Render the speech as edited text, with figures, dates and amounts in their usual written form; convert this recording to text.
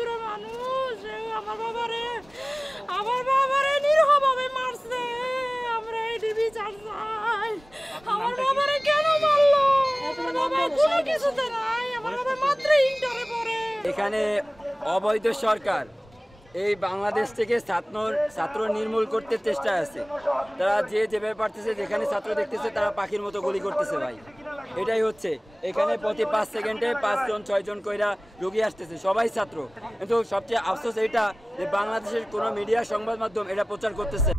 ভদ্র মানুষ, আমার বাবারে নিরীহভাবে মারছে। আমরা এই বিচার চাই। আমার বাবারে কেন মারলো? আমার বাবা কোনো কিছুতে নাই, আমার বাবা মাত্র ইন্টারে পড়ে। এখানে অবৈধ সরকার এই বাংলাদেশ থেকে ছাত্র নির্মূল করতে চেষ্টা আছে। তারা যেভাবে পারতেছে, যেখানে ছাত্র দেখতেছে তারা পাখির মতো গুলি করতেছে ভাই। এটাই হচ্ছে, এখানে প্রতি 5 সেকেন্ডে 5 জন 6 জন কইরা রোগী আসতেছে, সবাই ছাত্র। কিন্তু সবচেয়ে আফসোস এটা যে বাংলাদেশের কোনো মিডিয়া সংবাদ মাধ্যম এটা প্রচার করতেছে।